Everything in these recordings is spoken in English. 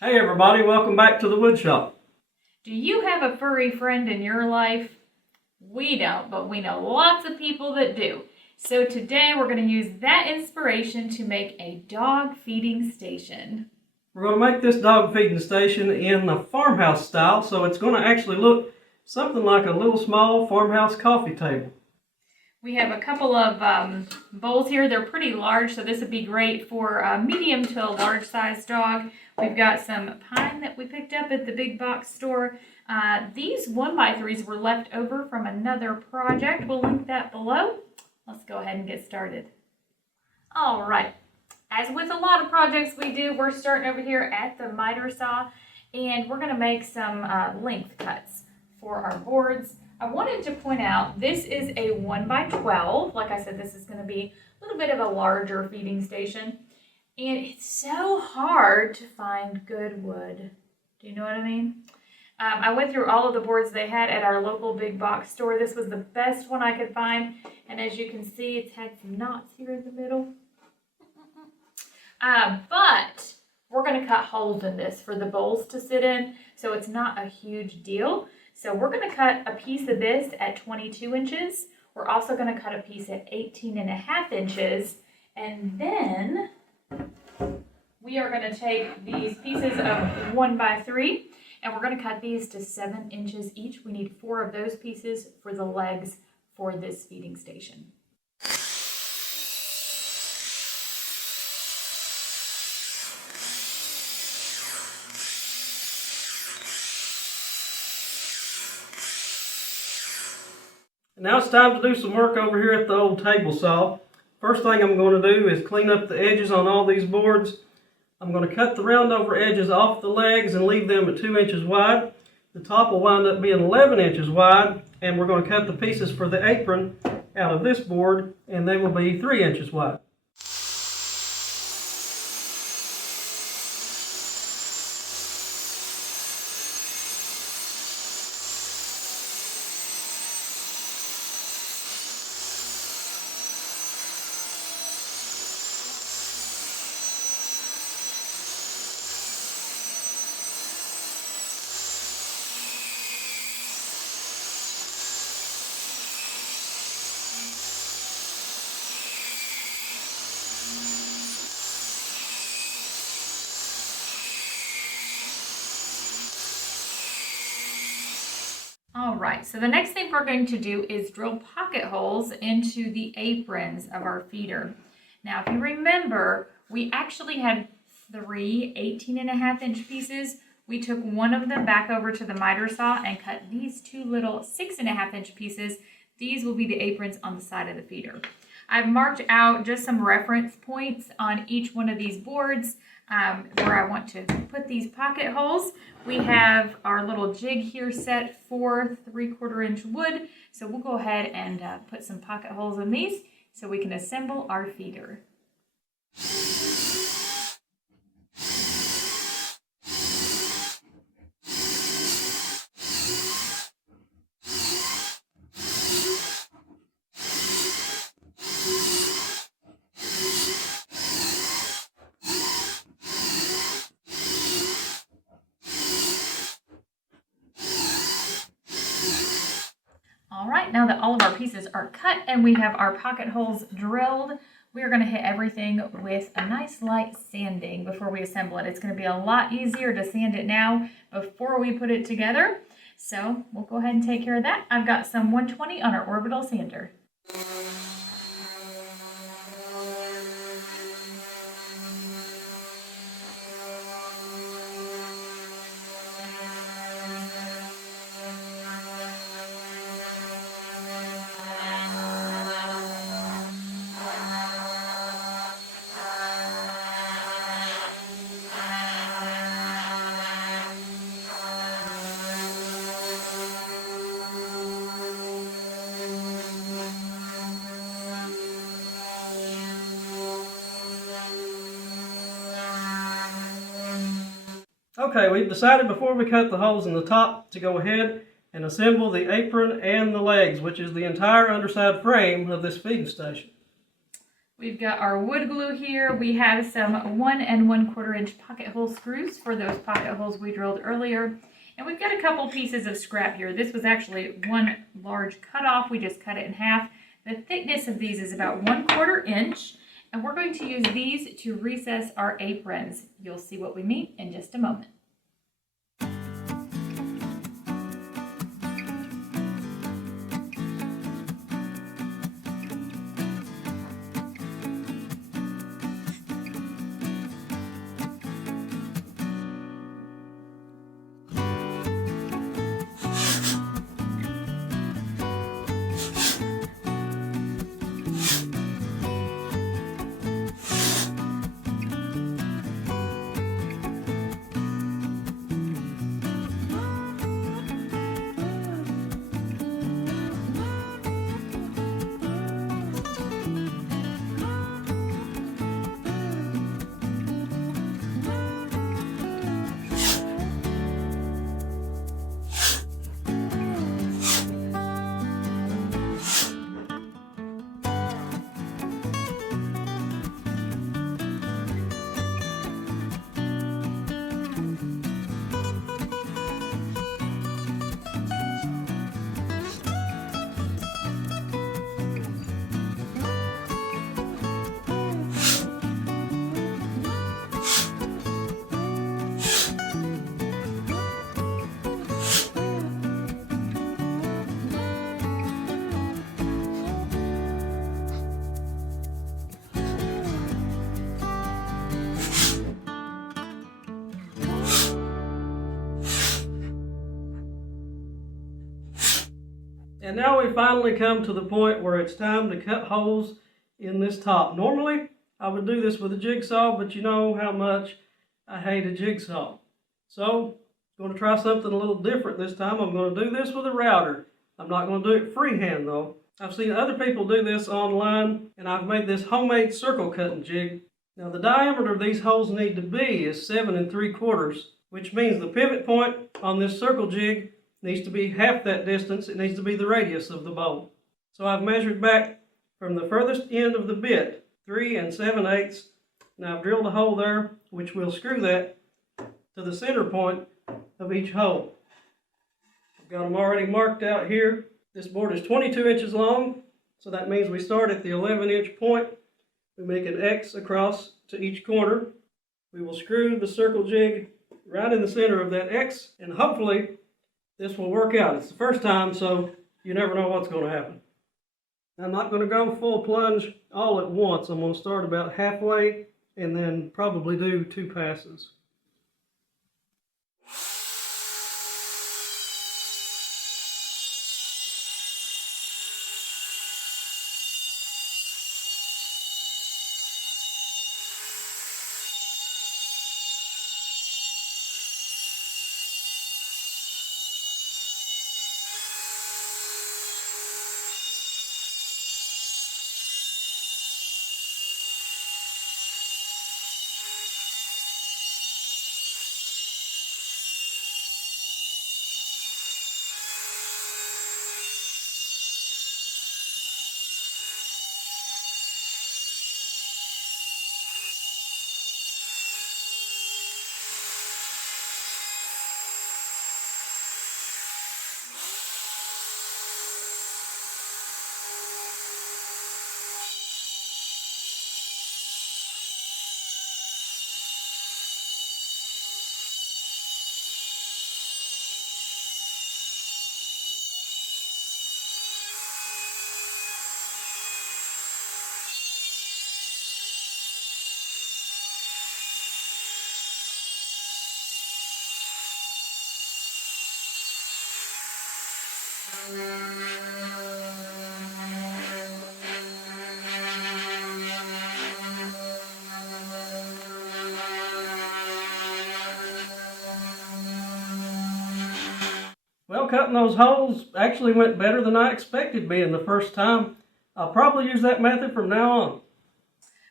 Hey everybody, welcome back to the wood shop. Do you have a furry friend in your life? We don't, but we know lots of people that do. So today we're going to use that inspiration to make a dog feeding station. We're going to make this dog feeding station in the farmhouse style, so it's going to actually look something like a little small farmhouse coffee table. We have a couple of bowls here. They're pretty large, so this would be great for a medium to a large size dog. We've got some pine that we picked up at the big box store. These 1x3s were left over from another project. We'll link that below. Let's go ahead and get started. All right. As with a lot of projects we do, we're starting over here at the miter saw, and we're going to make some length cuts for our boards. I wanted to point out this is a 1x12. Like I said, this is going to be a little bit of a larger feeding station. And it's so hard to find good wood. Do you know what I mean? I went through all of the boards they had at our local big box store. This was the best one I could find. And as you can see, it's had some knots here in the middle. But we're going to cut holes in this for the bowls to sit in. So it's not a huge deal. So we're going to cut a piece of this at 22 inches. We're also going to cut a piece at 18.5 inches. And then we are going to take these pieces of 1x3 and we're going to cut these to 7 inches each. We need 4 of those pieces for the legs for this feeding station. Now it's time to do some work over here at the old table saw. First thing I'm going to do is clean up the edges on all these boards. I'm going to cut the round over edges off the legs and leave them at 2 inches wide. The top will wind up being 11 inches wide, and we're going to cut the pieces for the apron out of this board, and they will be 3 inches wide. All right, so the next thing we're going to do is drill pocket holes into the aprons of our feeder. Now, if you remember, we actually had 3 18.5 inch pieces. We took one of them back over to the miter saw and cut these 2 little 6.5 inch pieces. These will be the aprons on the side of the feeder. I've marked out just some reference points on each one of these boards where I want to put these pocket holes. We have our little jig here set for 3/4 inch wood. So we'll go ahead and put some pocket holes in these so we can assemble our feeder. All right, now that all of our pieces are cut and we have our pocket holes drilled, we are going to hit everything with a nice light sanding before we assemble it. It's going to be a lot easier to sand it now before we put it together. So we'll go ahead and take care of that. I've got some 120 on our orbital sander. Okay, we've decided before we cut the holes in the top to go ahead and assemble the apron and the legs, which is the entire underside frame of this feeding station. We've got our wood glue here. We have some 1 1/4 inch pocket hole screws for those pocket holes we drilled earlier. And we've got a couple pieces of scrap here. This was actually one large cutoff. We just cut it in half. The thickness of these is about 1/4 inch. And we're going to use these to recess our aprons. You'll see what we mean in just a moment. And now we finally come to the point where it's time to cut holes in this top. Normally, I would do this with a jigsaw, but you know how much I hate a jigsaw. So, I'm going to try something a little different this time. I'm going to do this with a router. I'm not going to do it freehand though. I've seen other people do this online, and I've made this homemade circle cutting jig. Now the diameter of these holes need to be is 7 3/4, which means the pivot point on this circle jig needs to be half that distance. It needs to be the radius of the bowl. So I've measured back from the furthest end of the bit, 3 7/8, and I've drilled a hole there, which will screw that to the center point of each hole. I've got them already marked out here. This board is 22 inches long, so that means we start at the 11-inch point. We make an X across to each corner. We will screw the circle jig right in the center of that X, and hopefully this will work out. It's the first time, so you never know what's going to happen. I'm not going to go full plunge all at once. I'm going to start about halfway and then probably do 2 passes. Well, cutting those holes actually went better than I expected being the first time. I'll probably use that method from now on.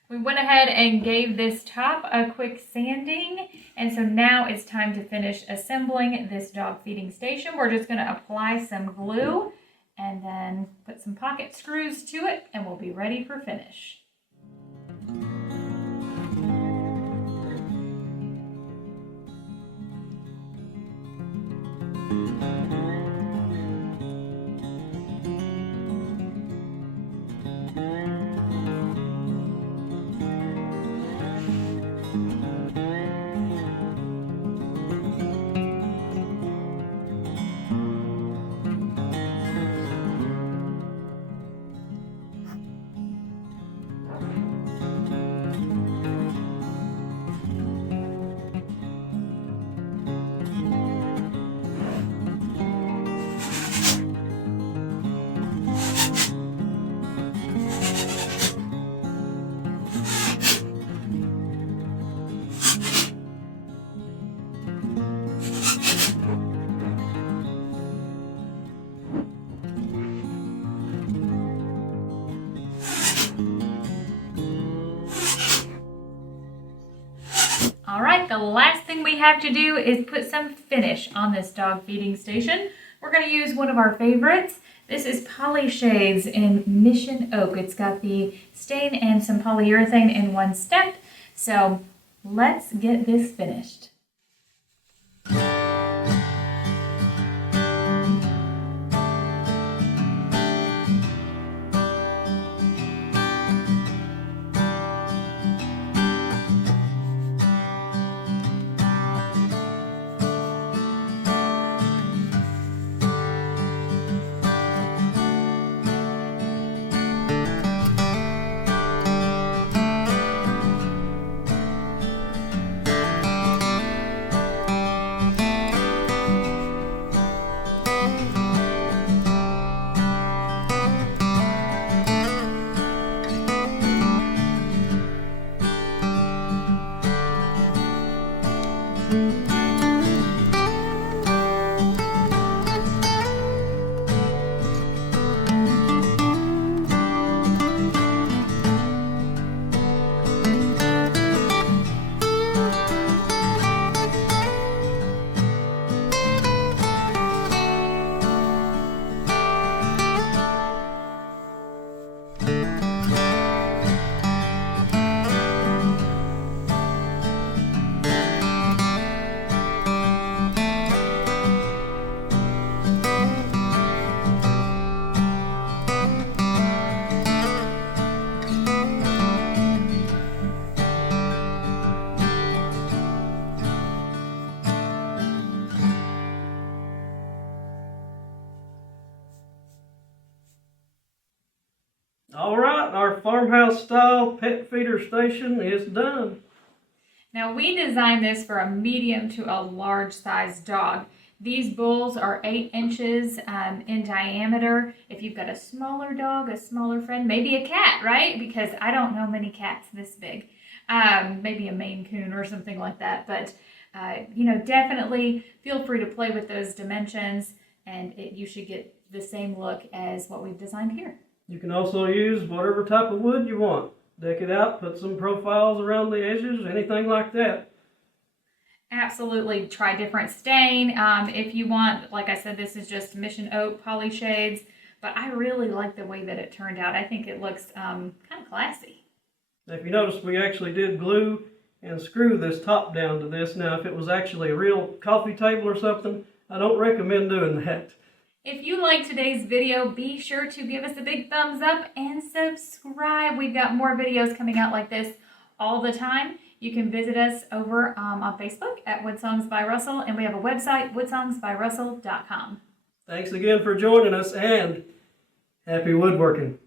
We went ahead and gave this top a quick sanding, and so now it's time to finish assembling this dog feeding station. We're just going to apply some glue and then put some pocket screws to it, and we'll be ready for finish. All right, the last thing we have to do is put some finish on this dog feeding station. We're going to use one of our favorites. This is Poly Shades in Mission Oak. It's got the stain and some polyurethane in one step. So let's get this finished. All right, our farmhouse style pet feeder station is done. Now we designed this for a medium to a large size dog. These bowls are 8 inches in diameter. If you've got a smaller dog, a smaller friend, maybe a cat, right? Because I don't know many cats this big. Maybe a Maine Coon or something like that. But, you know, definitely feel free to play with those dimensions, and you should get the same look as what we've designed here. You can also use whatever type of wood you want. Deck it out, put some profiles around the edges, anything like that. Absolutely. Try different stain. If you want, like I said, this is just Mission Oak Poly Shades, but I really like the way that it turned out. I think it looks kind of classy. Now, if you notice, we actually did glue and screw this top down to this. Now, if it was actually a real coffee table or something, I don't recommend doing that. If you liked today's video, be sure to give us a big thumbs up and subscribe. We've got more videos coming out like this all the time. You can visit us over on Facebook at Wood Songs by Russell, and we have a website, woodsongsbyrussell.com. Thanks again for joining us, and happy woodworking.